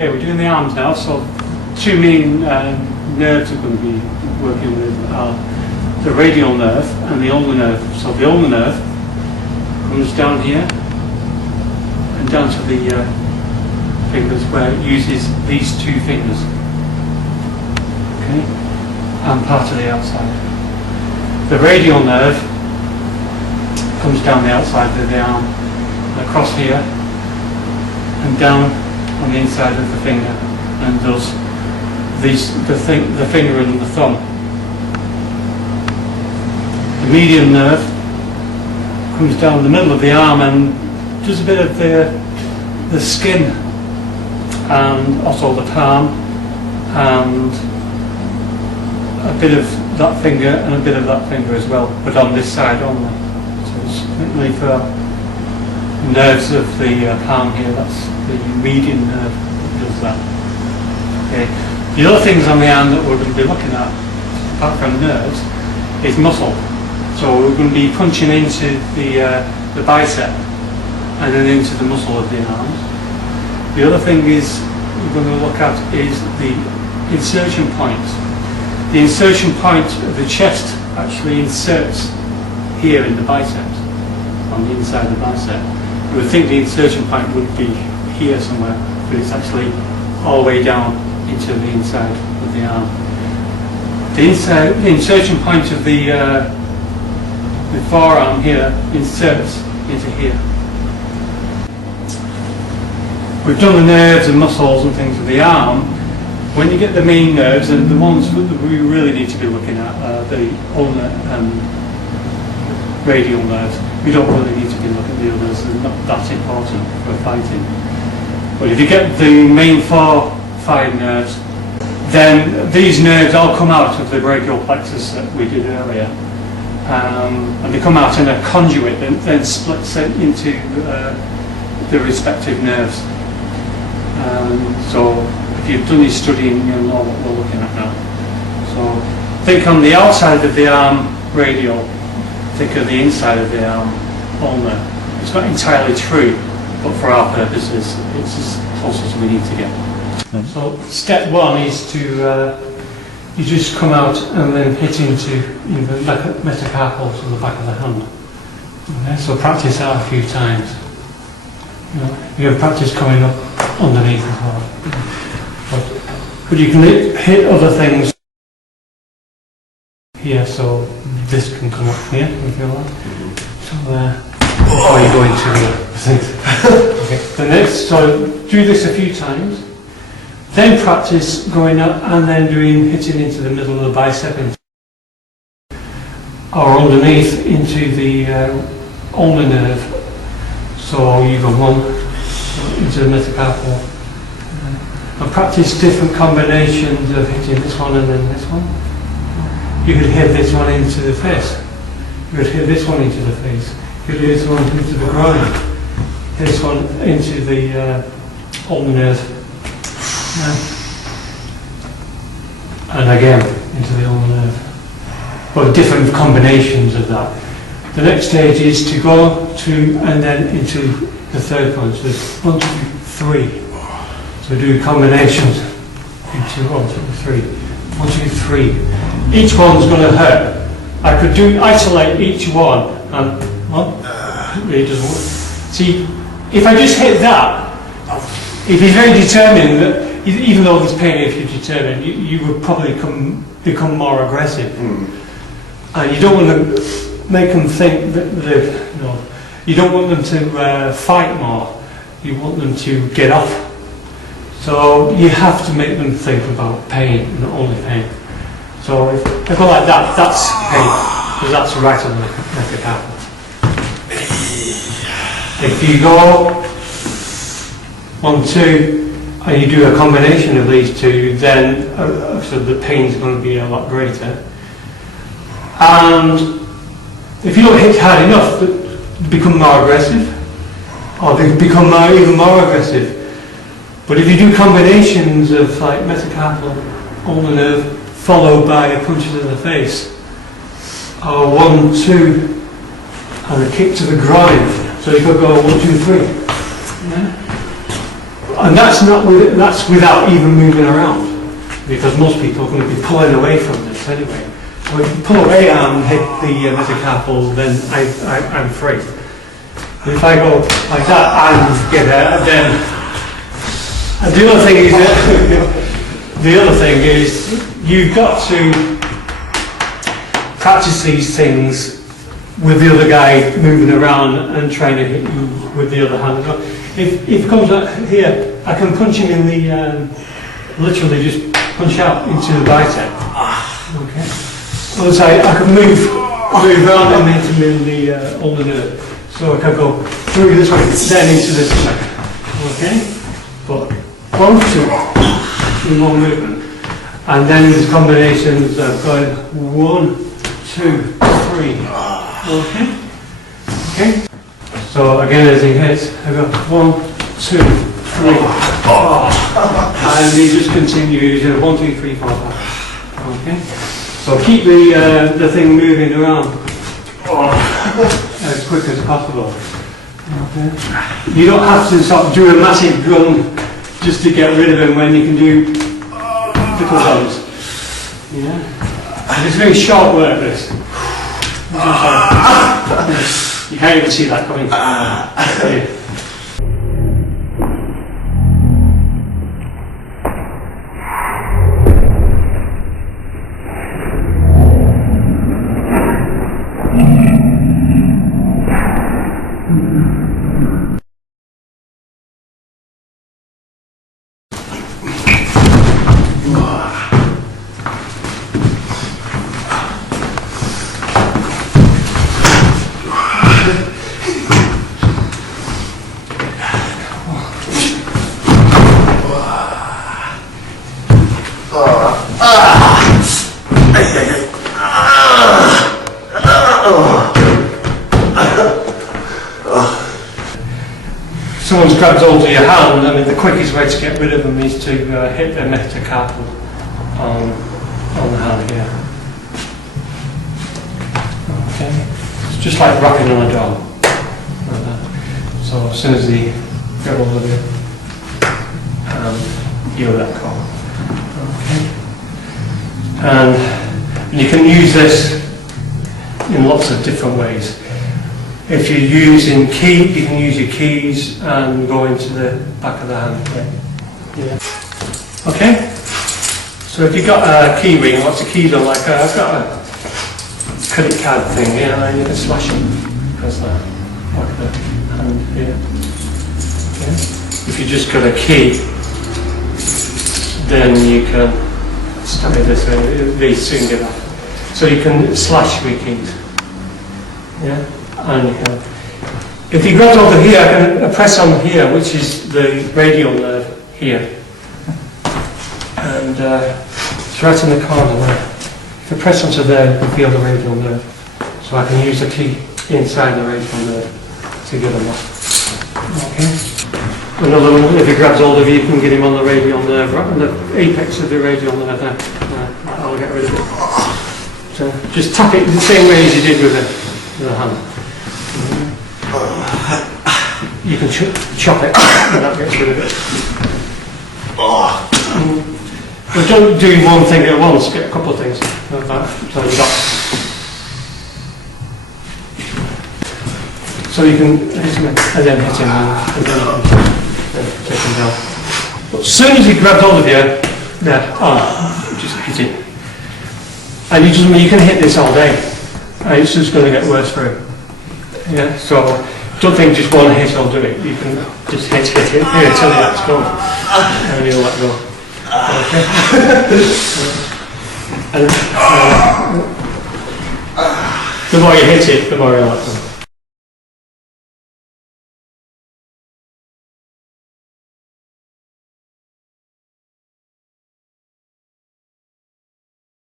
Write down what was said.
Okay, we're doing the arms now, so two main nerves we're going to be working with are the radial nerve and the ulnar nerve. So the ulnar nerve comes down here and down to the fingers, where it uses these two fingers, okay, and part of the outside. The radial nerve comes down the outside of the arm, across here and down on the inside of the finger, and does the finger and the thumb. The median nerve comes down the middle of the arm and does a bit of the skin and also the palm and a bit of that finger and a bit of that finger as well, but on this side only. So it's mainly for nerves of the palm here. That's the median nerve that does that. Okay. The other things on the arm that we're going to be looking at, apart from nerves, is muscle. So we're going to be punching into the bicep and then into the muscle of the arms. The other thing is we're going to look at is the insertion point. The insertion point of the chest actually inserts here in the biceps, on the inside of the bicep. You would think the insertion point would be here somewhere, but it's actually all the way down into the inside of the arm. The insertion point of the forearm here inserts into here. We've done the nerves and muscles and things of the arm. When you get the main nerves, and the ones that we really need to be looking at are the ulnar and radial nerves. We don't really need to be looking at the others, they're not that important for fighting. But if you get the main 4-5 nerves, then these nerves all come out of the brachial plexus that we did earlier. And they come out in a conduit that then splits into the respective nerves. So if you've done your studying, you'll know what we're looking at now. So think on the outside of the arm radial, think of the inside of the arm ulnar. It's not entirely true, but for our purposes, it's as close as we need to get. So step one is to you just come out and then hit into the metacarpals on the back of the hand. Okay, so practice that a few times. You have practice coming up underneath as well. But you can hit other things here, so this can come up here if you like. So before you go into the things. Okay. The next, so do this a few times. Then practice going up and then hitting into the middle of the bicep or underneath into the ulnar nerve. So you go one into the metacarpal. And practice different combinations of hitting this one and then this one. You could hit this one into the face. You could hit this one into the face. You could hit this one into the groin. This one into the ulnar nerve. And again into the ulnar nerve. But different combinations of that. The next stage is to go to and then into the third point. So there's 1, 2, 3. So do combinations. 1, 2, 3. 1, 2, 3. Each one's going to hurt. I could isolate each one and it doesn't work. See, if I just hit that, if you're very determined that even though there's pain, if you're determined, you would probably become more aggressive. And you don't want to make them think that you don't want them to fight more. You want them to get off. So you have to make them think about pain, not only pain. So if I go like that, that's pain, because that's right on the metacarpal. If you go 1, 2, and you do a combination of these two, then so the pain's going to be a lot greater. And if you don't hit hard enough, they become more aggressive, or they become even more aggressive. But if you do combinations of like metacarpal, ulnar nerve, followed by punches in the face, or 1, 2, and a kick to the groin, so you could go 1, 2, 3. Yeah? And that's without even moving around, because most people are going to be pulling away from this anyway. So if you pull away and hit the metacarpal, then I'm free. But if I go like that and get there, then and the other thing is you've got to practice these things with the other guy moving around and trying to hit you with the other hand as well. If it comes up here, I can punch him in the, literally just punch out into the bicep. Okay. Well, so I can move around and hit him in the ulnar nerve. So I can go through this way, then into this way. Okay. But 1, 2, in one movement. And then there's combinations of going 1, 2, 3. Okay. Okay. So again, as he hits, I go 1, 2, 3, 4. And he just continues 1, 2, 3, 4, 5. Okay. So keep the thing moving around as quick as possible. Okay. You don't have to sort of do a massive gun just to get rid of him when you can do little guns. Yeah. And it's very short work, this. You can't even see that coming. Yeah. Someone's grabbed hold of your hand, I mean the quickest way to get rid of them is to hit the metacarpal on the hand here. Okay, it's just like rapping on a door. Like that. So as soon as they grab hold of you, you let go. Okay, and you can use this in lots of different ways. If you're using key, you can use your keys and go into the back of the hand. Yeah. Okay. So if you've got a key ring, what's a key look like? I've got a credit card thing here, and you can slash it as that, like the hand here. Okay. If you just got a key, then you can stab it this way. They soon get off. So you can slash with keys. Yeah. And you can, if you grab over here, I can press on here, which is the radial nerve here, and it's right in the corner there. If I press onto there, you feel the radial nerve. So I can use the key inside the radial nerve to get them off. Okay. Another one, if he grabs hold of you, you can get him on the radial nerve, right on the apex of the radial nerve there. I'll get rid of it. So just tap it the same way as you did with the hand. You can chop it and that gets rid of it. But don't do one thing at once, get a couple of things like that. So you can hit him and then hit him and then you can take him down. But as soon as he grabbed hold of you, there, just hit it. And you can hit this all day. And it's just going to get worse for him. Yeah, so don't think just one hit will do it. You can just hit here until he lets go, and he'll let go. Okay. And the more you hit it, the more he'll let go.